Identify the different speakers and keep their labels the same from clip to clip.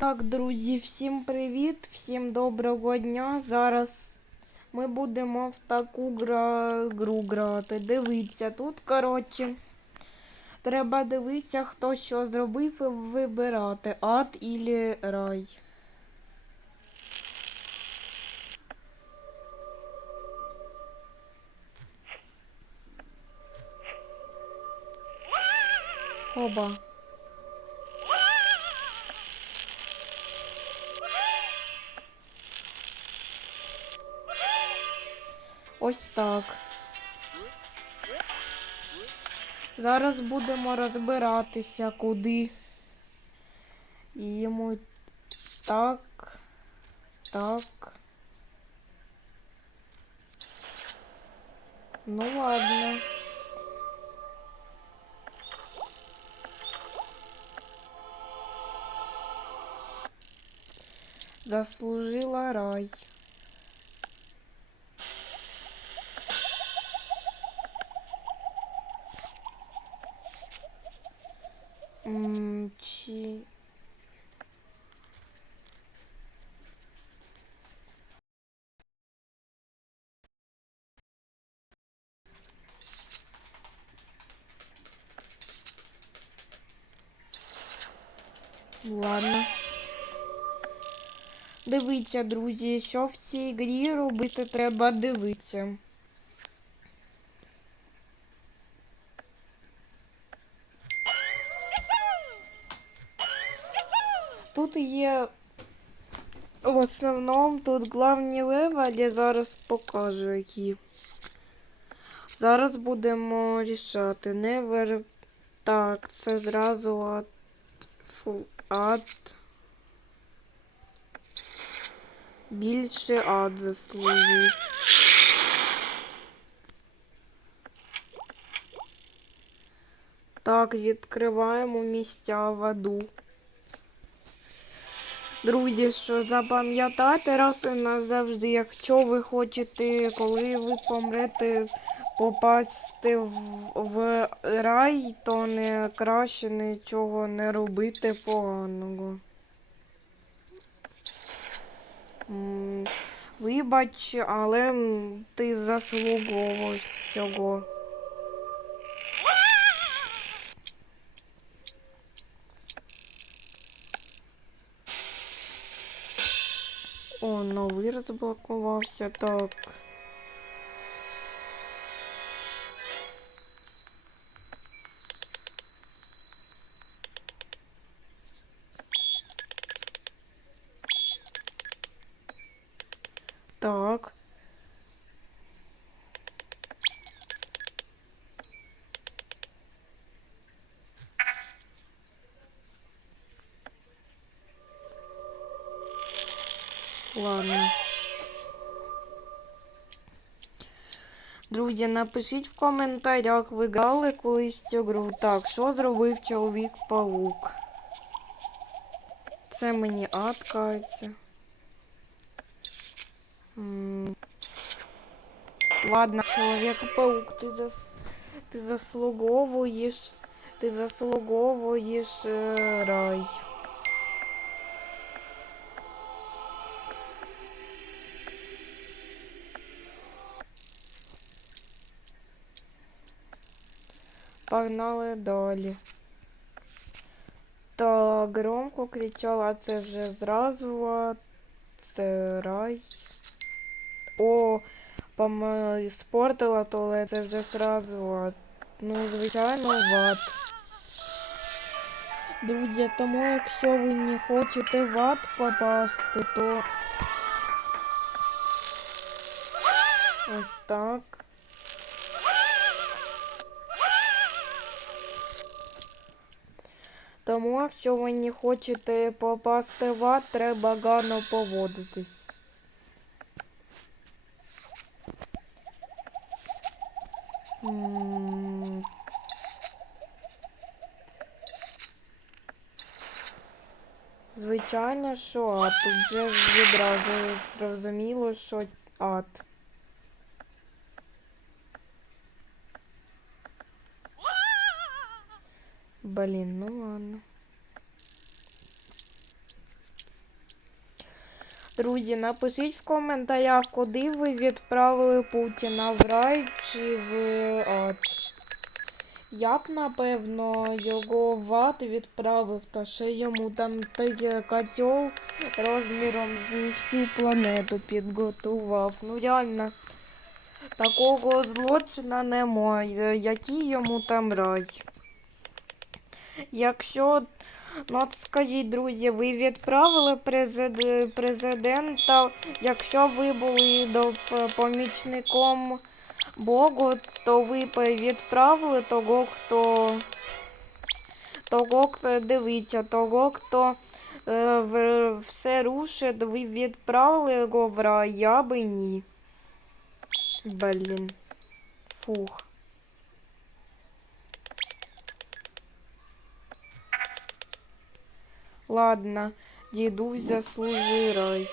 Speaker 1: Так, друзі, всім привіт, всім доброго дня. Зараз ми будемо в таку гра... гру грати. Дивіться, тут, коротше, треба дивитися, хто що зробив і вибирати ад ілі рай. Оба. Ось так. Зараз будемо розбиратися, куди. Йому так, так. Ну ладно. Заслужила рай. Чи... Ладно. Дивіться, друзі, що в цій грі робити треба дивитися. Тут є в основному тут главні левелі, зараз покажу які. Зараз будемо рішати. Не вер... Так, це зразу ад. Фу, ад. Більше ад заслужив. Так, відкриваємо місця в аду. Друзі, що запам'ятати раз і назавжди, якщо ви хочете, коли ви помрете, попасти в, в рай, то не краще нічого не робити поганого. Вибач, але ти заслуговуєш цього. О, новий розблокувався. Так. Ладно. Друзі, напишіть в коментарях, ви грали колись в цю гру. Так, що зробив чоловік паук? Це мені ад кажеться. М. Ладно, чоловік-паук, ти зас... ти заслуговуєш. Ти заслуговуєш е, рай. Погнали далі. Та громко кричала, це вже зразу це рай. О, пом... спортила туалет, це вже зразу. Ну, звичайно, в ад. Друзі, тому якщо ви не хочете в ад попасти, то ось так. Тому, якщо ви не хочете попасти в ад, треба гарно поводитись. Звичайно, що ад. Тут вже відразу зрозуміло, що ад. Блін, ну ладно. Друзі, напишіть в коментарях, куди ви відправили Путіна в рай чи в ад. Я б, напевно, його в ад відправив, та ще йому там той котел розміром з всю планету підготував. Ну реально, такого злочина немає. Який йому там рай? Якщо, ну от скажіть, друзі, ви відправили президе- президента, якщо ви були помічником Богу, то ви відправили того, хто того, хто дивиться, того, хто е, все рушить, ви відправили його в рай, я би ні. Блін. Фух. Ладно, дідусь заслужи рай.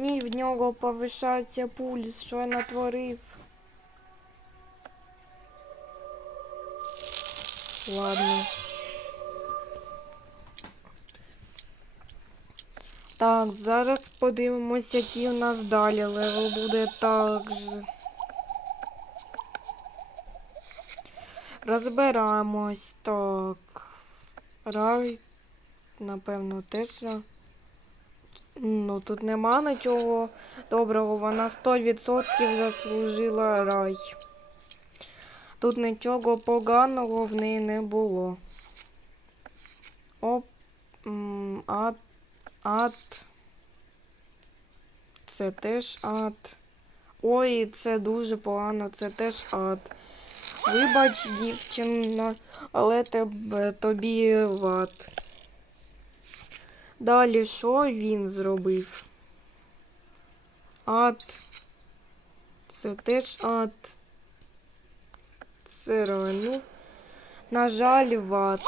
Speaker 1: Ні, в нього повишається пульс, що я натворив. Ладно. Так, зараз подивимось, який у нас далі левел буде так же. Розбираємось. Так. Рай, напевно, теж. Ну, тут нема нічого доброго. Вона 100% заслужила рай. Тут нічого поганого в неї не було. Оп. Ад. Ад. Це теж ад. Ой, це дуже погано, це теж ад. Вибач, дівчина, але тебе, тобі в. Далі що він зробив? Ад. Це теж ад. Це рай. Ну, на жаль, в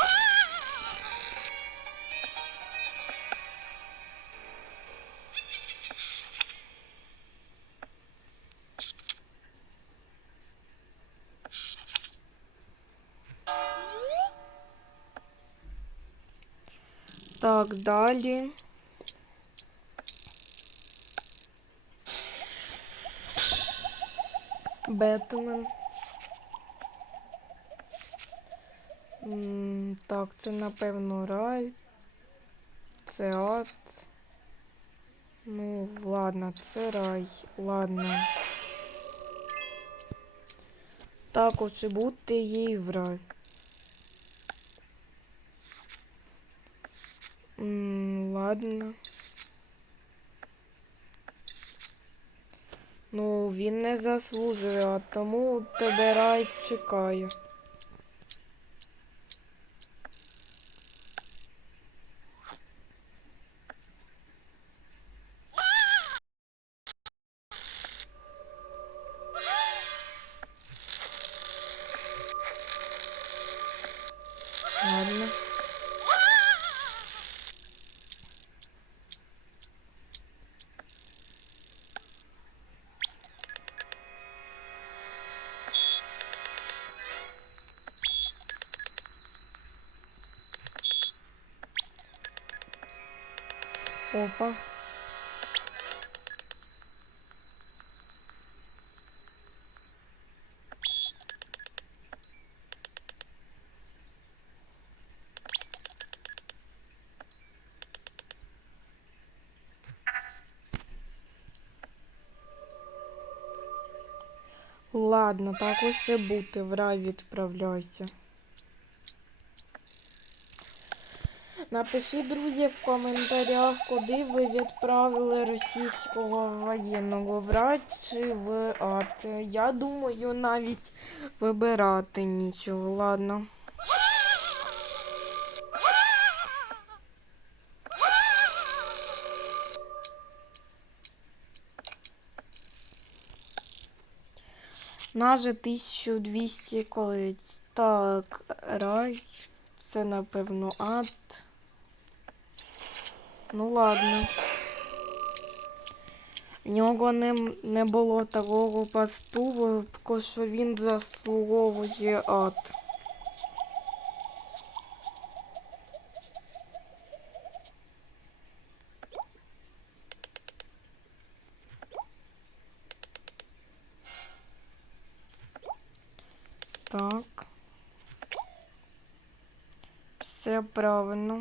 Speaker 1: Так, далі. Бетмен. Так, це напевно рай. Це ад. Ну, ладно, це рай. Ладно. Також і бути їй в рай. М, Ладно. Ну, він не заслужує, а тому тебе рай чекає. Ладно. Опа. Ладно, так і бути, в рай відправляйся. Напишіть, друзі, в коментарях, куди ви відправили російського воєнного врач чи в ад. Я думаю, навіть вибирати нічого, ладно. Наже 1200 колись. Так, рай. Це, напевно, ад. Ну ладно. В нього не, не було такого поступку, що він заслуговує ад. Так. Все правильно.